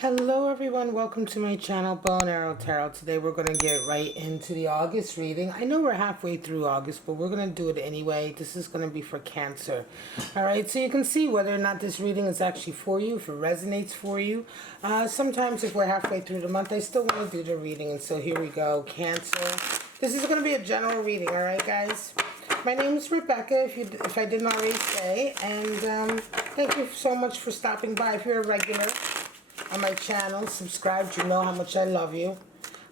Hello everyone, welcome to my channel, Bow and Arrow Tarot. Today we're going to get right into the August reading. I know we're halfway through August, but we're going to do it anyway. This is going to be for Cancer. Alright, so you can see whether or not this reading is actually for you, if it resonates for you. Sometimes if we're halfway through the month, I still want to do the reading. And so here we go, Cancer. This is going to be a general reading, alright guys? My name is Rebecca, if I didn't already say. And thank you so much for stopping by. If you're a regular on my channel, subscribed, you know how much I love you.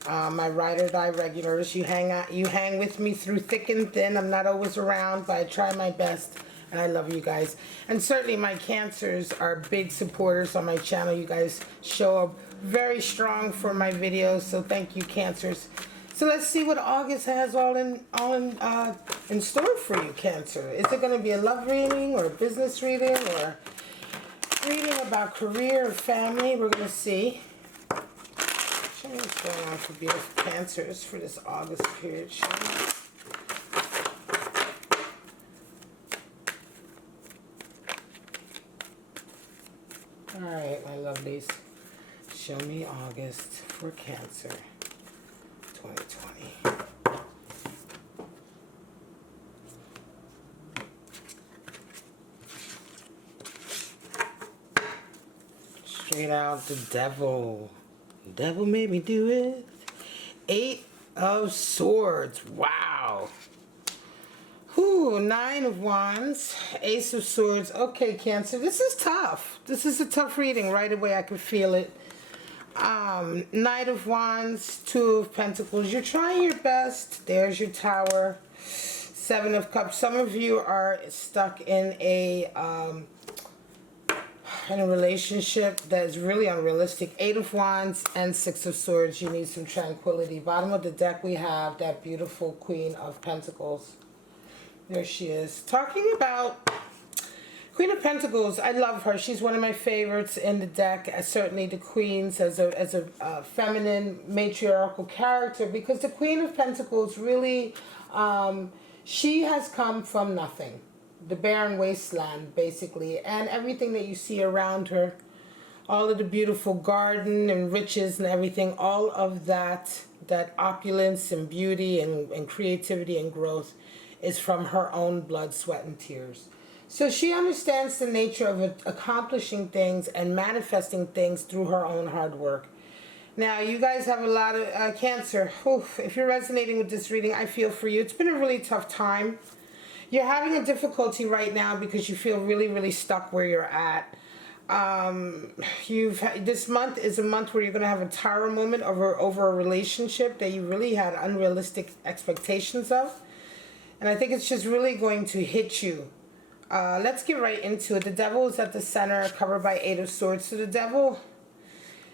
My ride or die regulars, you hang with me through thick and thin. I'm not always around, but I try my best, and I love you guys. And certainly my Cancers are big supporters on my channel. You guys show up very strong for my videos, so thank you, Cancers. So let's see what August has all in store for you, Cancer. Is it going to be a love reading or a business reading or reading about career or family? We're going to see. Show me what's going on for beautiful Cancers for this August period. Show me. Alright, my lovelies. Show me August for Cancer 2020. Straight out, the devil. The devil made me do it. 8 of Swords. Wow. Whew, 9 of Wands. Ace of Swords. Okay, Cancer. This is tough. This is a tough reading. Right away, I could feel it. Knight of Wands. 2 of Pentacles. You're trying your best. There's your Tower. 7 of Cups. Some of you are stuck in a relationship that is really unrealistic. 8 of Wands and 6 of Swords. You need some tranquility. Bottom of the deck we have that beautiful Queen of Pentacles. There she is. Talking about Queen of Pentacles. I love her. She's one of my favorites in the deck. Certainly the Queens as a feminine matriarchal character, because the Queen of Pentacles really she has come from nothing. The barren wasteland, basically, and everything that you see around her, all of the beautiful garden and riches and everything, all of that opulence and beauty and creativity and growth is from her own blood, sweat, and tears. So she understands the nature of accomplishing things and manifesting things through her own hard work. Now, you guys have a lot of Cancer. Oof, if you're resonating with this reading, I feel for you. It's been a really tough time. You're having a difficulty right now because you feel really, really stuck where you're at. This month is a month where you're going to have a tower moment over a relationship that you really had unrealistic expectations of. And I think it's just really going to hit you. Let's get right into it. The devil is at the center, covered by 8 of Swords. So the devil,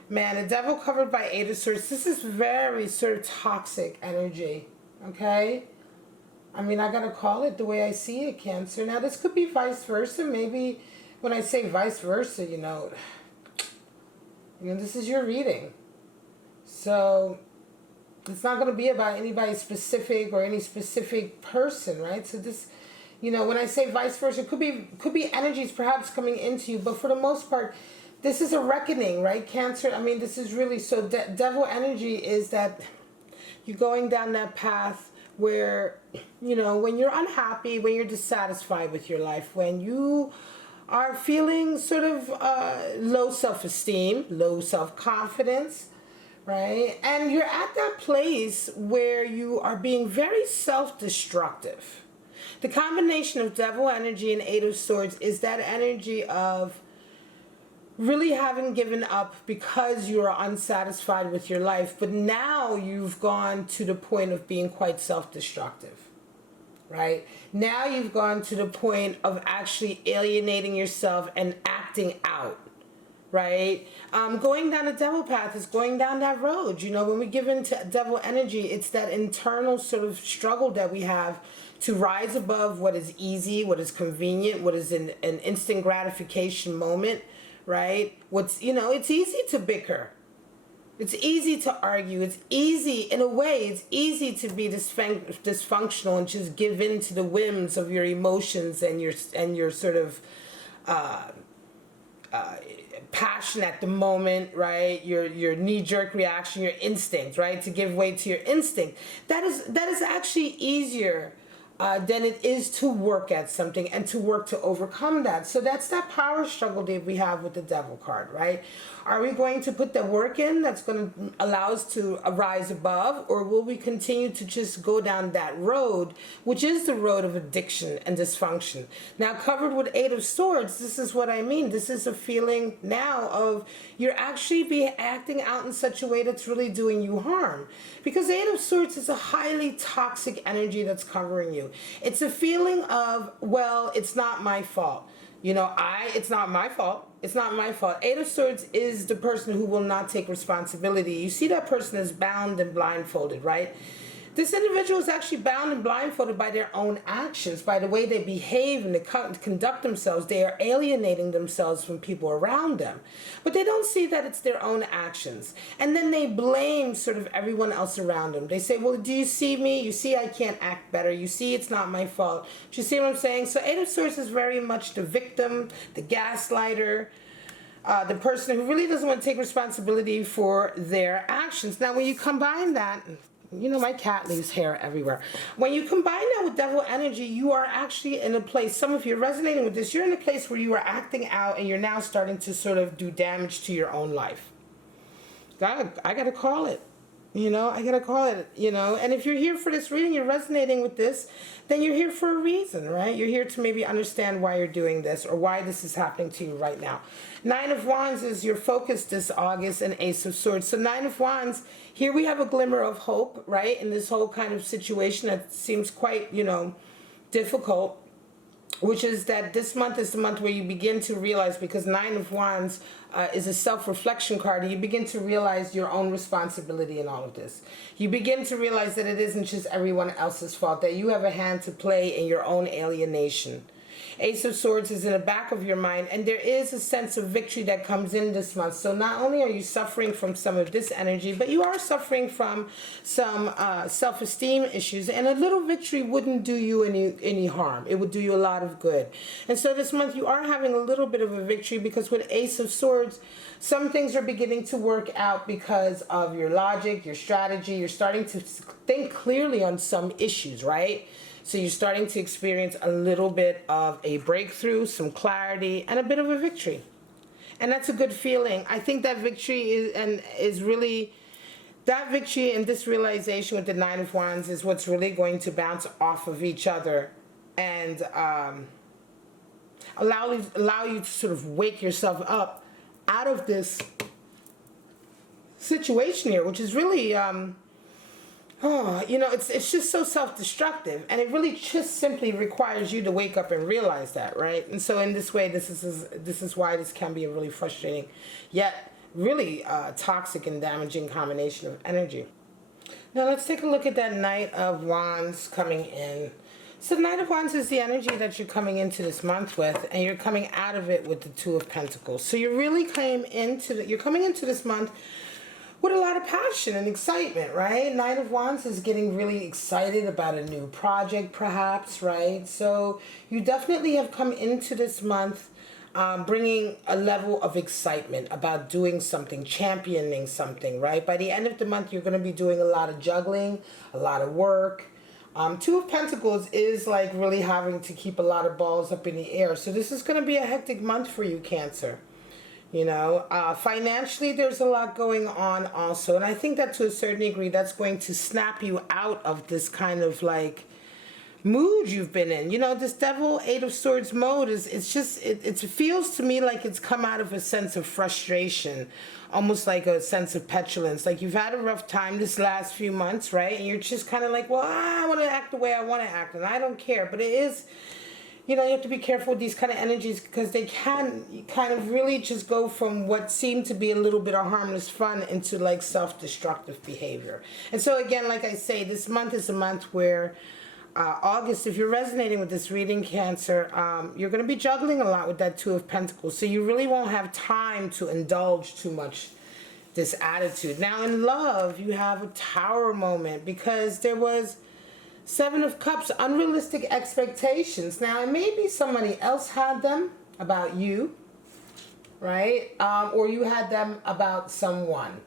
man, the devil covered by 8 of Swords. This is very sort of toxic energy, okay? I mean, I gotta call it the way I see it, Cancer. Now, this could be vice versa. Maybe when I say vice versa, you know, this is your reading. So it's not gonna be about anybody specific or any specific person, right? So this, when I say vice versa, it could be energies perhaps coming into you, but for the most part, this is a reckoning, right, Cancer? I mean, this is really, so devil energy is that you're going down that path where, when you're unhappy, when you're dissatisfied with your life, when you are feeling sort of low self-esteem, low self-confidence, right? And you're at that place where you are being very self-destructive. The combination of devil energy and 8 of Swords is that energy of really having given up because you are unsatisfied with your life, but now you've gone to the point of being quite self-destructive, right? Now you've gone to the point of actually alienating yourself and acting out, right? Going down the devil path is going down that road. When we give into devil energy, it's that internal sort of struggle that we have to rise above what is easy, what is convenient, what is an instant gratification moment, right? It's easy to bicker. It's easy to argue. It's easy, in a way, it's easy to be dysfunctional and just give in to the whims of your emotions and your sort of passion at the moment, right? Your knee-jerk reaction, your instinct, right? To give way to your instinct. That is actually easier than it is to work at something and to work to overcome that. So that's that power struggle that we have with the Devil card, right? Are we going to put the work in that's going to allow us to rise above, or will we continue to just go down that road, which is the road of addiction and dysfunction? Now, covered with Eight of Swords, this is what I mean. This is a feeling now of you're actually be acting out in such a way that's really doing you harm. Because Eight of Swords is a highly toxic energy that's covering you. It's a feeling of, well, it's not my fault. You know, it's not my fault. It's not my fault. Eight of Swords is the person who will not take responsibility. You see that person is bound and blindfolded, right? This individual is actually bound and blindfolded by their own actions, by the way they behave and they conduct themselves. They are alienating themselves from people around them. But they don't see that it's their own actions. And then they blame sort of everyone else around them. They say, well, do you see me? You see I can't act better. You see it's not my fault. Do you see what I'm saying? So Eight of Swords is very much the victim, the gaslighter, the person who really doesn't want to take responsibility for their actions. Now, when you combine that, you know, my cat leaves hair everywhere. When you combine that with devil energy, you are actually in a place, some of you are resonating with this, you're in a place where you are acting out and you're now starting to sort of do damage to your own life. I got to call it. You know, I got to call it, you know. And if you're here for this reading, you're resonating with this, then you're here for a reason, right? You're here to maybe understand why you're doing this or why this is happening to you right now. Nine of Wands is your focus this August, and Ace of Swords. So Nine of Wands, here we have a glimmer of hope, right? In this whole kind of situation that seems quite, you know, difficult, which is that this month is the month where you begin to realize, because Nine of Wands is a self-reflection card, and you begin to realize your own responsibility in all of this. You begin to realize that it isn't just everyone else's fault, that you have a hand to play in your own alienation. Ace of Swords is in the back of your mind, and there is a sense of victory that comes in this month. So not only are you suffering from some of this energy, but you are suffering from some self-esteem issues, and a little victory wouldn't do you any harm. It would do you a lot of good. And so this month you are having a little bit of a victory, because with Ace of Swords, some things are beginning to work out because of your logic, your strategy. You're starting to think clearly on some issues, right? So you're starting to experience a little bit of a breakthrough, some clarity, and a bit of a victory. And that's a good feeling. I think that victory is really, that victory and this realization with the Nine of Wands is what's really going to bounce off of each other and allow you to sort of wake yourself up out of this situation here, which is really... you know, it's just so self-destructive, and it really just simply requires you to wake up and realize that, right? And so in this way, this is why this can be a really frustrating, yet really toxic and damaging combination of energy. Now let's take a look at that Knight of Wands coming in. So the Knight of Wands is the energy that you're coming into this month with, and you're coming out of it with the Two of Pentacles. So you're really coming into this month with a lot of passion and excitement, right? Nine of Wands is getting really excited about a new project, perhaps, right? So you definitely have come into this month bringing a level of excitement about doing something, championing something, right? By the end of the month, you're going to be doing a lot of juggling, a lot of work. Two of Pentacles is like really having to keep a lot of balls up in the air. So this is going to be a hectic month for you, Cancer. You know, financially, there's a lot going on also. And I think that to a certain degree, that's going to snap you out of this kind of like mood you've been in. You know, this Devil, Eight of Swords mode it feels to me like it's come out of a sense of frustration, almost like a sense of petulance. Like you've had a rough time this last few months, right? And you're just kind of like, well, I want to act the way I want to act, and I don't care. But it is... You know, you have to be careful with these kind of energies, because they can kind of really just go from what seemed to be a little bit of harmless fun into like self-destructive behavior. And so again, like I say, this month is a month where August, if you're resonating with this reading, Cancer, you're going to be juggling a lot with that Two of Pentacles. So you really won't have time to indulge too much this attitude. Now in love, you have a Tower moment, because there was... Seven of Cups, unrealistic expectations. Now, maybe somebody else had them about you. right? Or you had them about someone.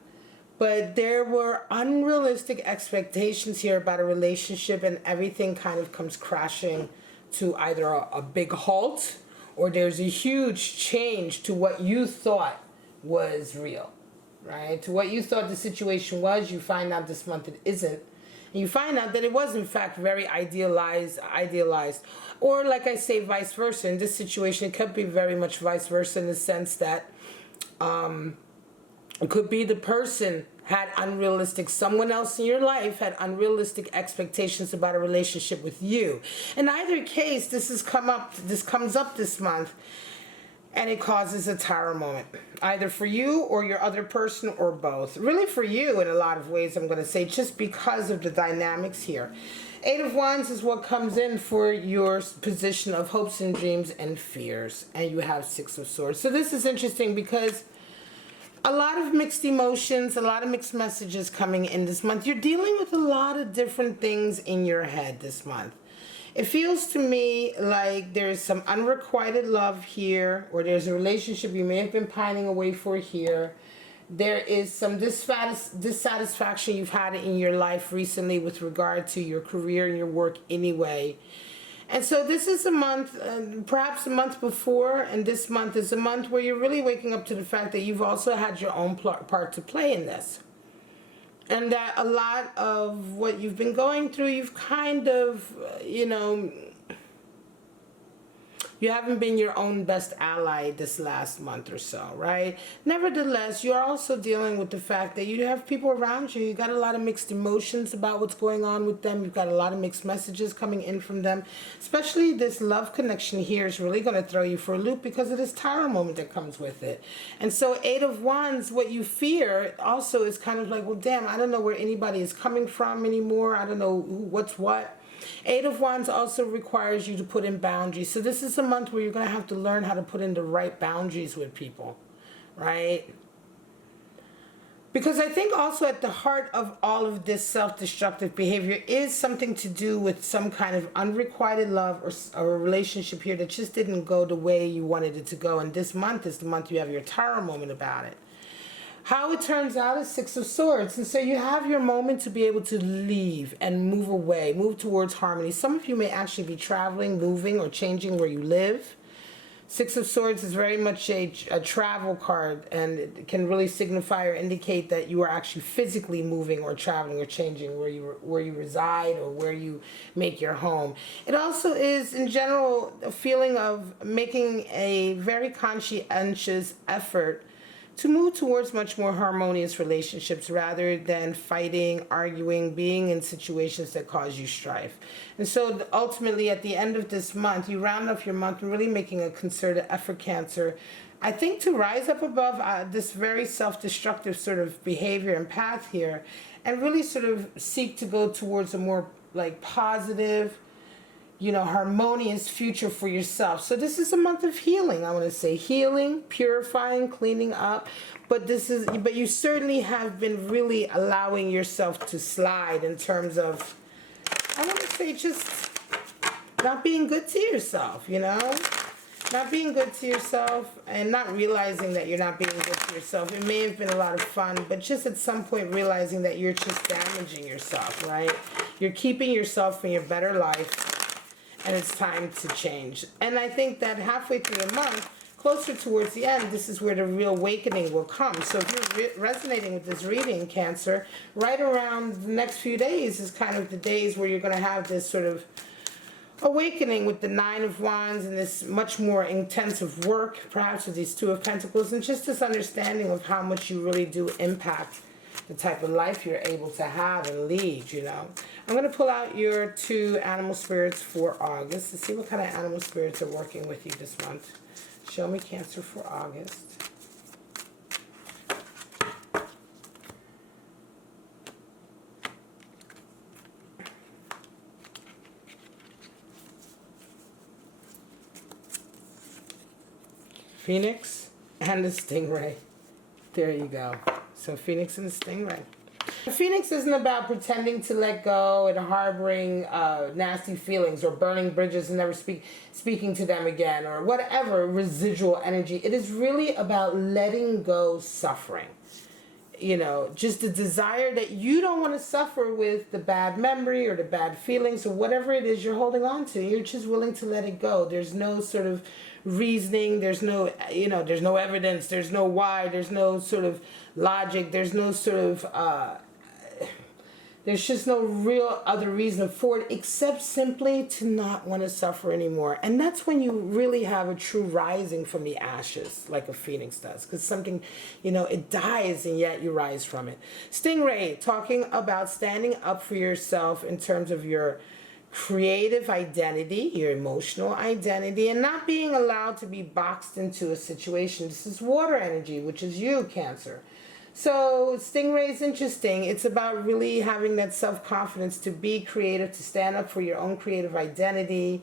But there were unrealistic expectations here about a relationship, and everything kind of comes crashing to either a big halt, or there's a huge change to what you thought was real, right? To what you thought the situation was, you find out this month it isn't. And you find out that it was in fact very idealized. Or like I say, vice versa. In this situation, it could be very much vice versa, in the sense that it could be the person had someone else in your life had unrealistic expectations about a relationship with you. In either case, this comes up this month, and it causes a tower moment, either for you or your other person, or both. Really for you in a lot of ways, I'm going to say, just because of the dynamics here. Eight of Wands is what comes in for your position of hopes and dreams and fears. And you have Six of Swords. So this is interesting because a lot of mixed emotions, a lot of mixed messages coming in this month. You're dealing with a lot of different things in your head this month. It feels to me like there's some unrequited love here, or there's a relationship you may have been pining away for here. There is some dissatisfaction you've had in your life recently with regard to your career and your work anyway. And so this is a month, perhaps a month before, and this month is a month where you're really waking up to the fact that you've also had your own part to play in this. And that a lot of what you've been going through, you've kind of, you haven't been your own best ally this last month or so, right? Nevertheless, you're also dealing with the fact that you have people around you. You got a lot of mixed emotions about what's going on with them. You've got a lot of mixed messages coming in from them. Especially this love connection here is really going to throw you for a loop because of this tower moment that comes with it. And so Eight of Wands, what you fear also is kind of like, well, damn, I don't know where anybody is coming from anymore. I don't know what's what. Eight of Wands also requires you to put in boundaries. So this is a month where you're going to have to learn how to put in the right boundaries with people, right? Because I think also at the heart of all of this self-destructive behavior is something to do with some kind of unrequited love, or a relationship here that just didn't go the way you wanted it to go. And this month is the month you have your tower moment about it. How it turns out is Six of Swords. And so you have your moment to be able to leave and move away, move towards harmony. Some of you may actually be traveling, moving, or changing where you live. Six of Swords is very much a travel card, and it can really signify or indicate that you are actually physically moving or traveling or changing where you reside or where you make your home. It also is, in general, a feeling of making a very conscientious effort to move towards much more harmonious relationships rather than fighting, arguing, being in situations that cause you strife. And so ultimately at the end of this month, you round off your month really making a concerted effort, Cancer, I think, to rise up above this very self-destructive sort of behavior and path here, and really sort of seek to go towards a more like positive, harmonious future for yourself. So this is a month of healing. I want to say healing, purifying, cleaning up. But you certainly have been really allowing yourself to slide in terms of, I want to say, just not being good to yourself, Not being good to yourself and not realizing that you're not being good to yourself. It may have been a lot of fun, but just at some point realizing that you're just damaging yourself, right? You're keeping yourself from your better life. And it's time to change. And I think that halfway through the month, closer towards the end, this is where the real awakening will come. So if you're resonating with this reading, Cancer, right around the next few days is kind of the days where you're going to have this sort of awakening with the Nine of Wands and this much more intensive work, perhaps with these Two of Pentacles, and just this understanding of how much you really do impact the type of life you're able to have and lead, I'm going to pull out your two animal spirits for August to see what kind of animal spirits are working with you this month. Show me, Cancer, for August. Phoenix and the Stingray. There you go. So Phoenix and the Stingray. Phoenix isn't about pretending to let go and harboring nasty feelings or burning bridges and never speaking to them again or whatever residual energy. It is really about letting go suffering. You know, just the desire that you don't want to suffer with the bad memory or the bad feelings or whatever it is you're holding on to. You're just willing to let it go. There's no sort of reasoning. There's no, you know, there's no evidence. There's no why. There's no sort of logic. There's no sort of there's just no real other reason for it except simply to not want to suffer anymore. And that's when you really have a true rising from the ashes, like a phoenix does. Because something, you know, it dies and yet you rise from it. Stingray, talking about standing up for yourself in terms of your creative identity, your emotional identity, and not being allowed to be boxed into a situation. This is water energy, which is you, Cancer. So Stingray is interesting. It's about really having that self-confidence to be creative, to stand up for your own creative identity.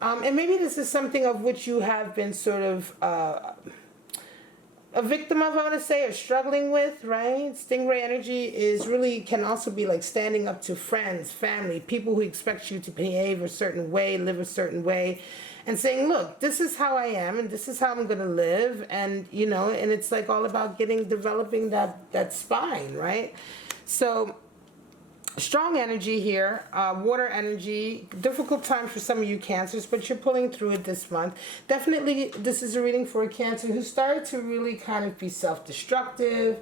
And maybe this is something of which you have been sort of a victim of, I want to say, or struggling with, right? Stingray energy is really, can also be like standing up to friends, family, people who expect you to behave a certain way, live a certain way, and saying, look, this is how I am and this is how I'm going to live. And, you know, and it's like all about developing that spine, right? So strong energy here, water energy, difficult time for some of you Cancers, but you're pulling through it this month. Definitely, this is a reading for a Cancer who started to really kind of be self-destructive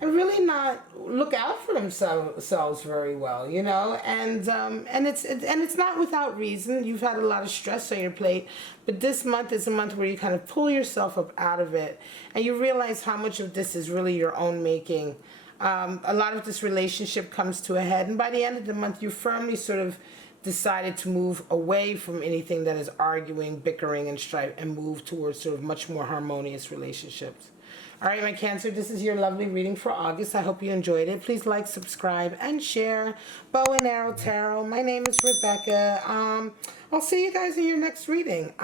and really not look out for themselves very well, you know, and it's not without reason. You've had a lot of stress on your plate, but this month is a month where you kind of pull yourself up out of it, and you realize how much of this is really your own making. A lot of this relationship comes to a head, and by the end of the month, you firmly sort of decided to move away from anything that is arguing, bickering, and strife, and move towards sort of much more harmonious relationships. All right, my Cancer, this is your lovely reading for August. I hope you enjoyed it. Please like, subscribe, and share. Bow and Arrow Tarot. My name is Rebecca. I'll see you guys in your next reading.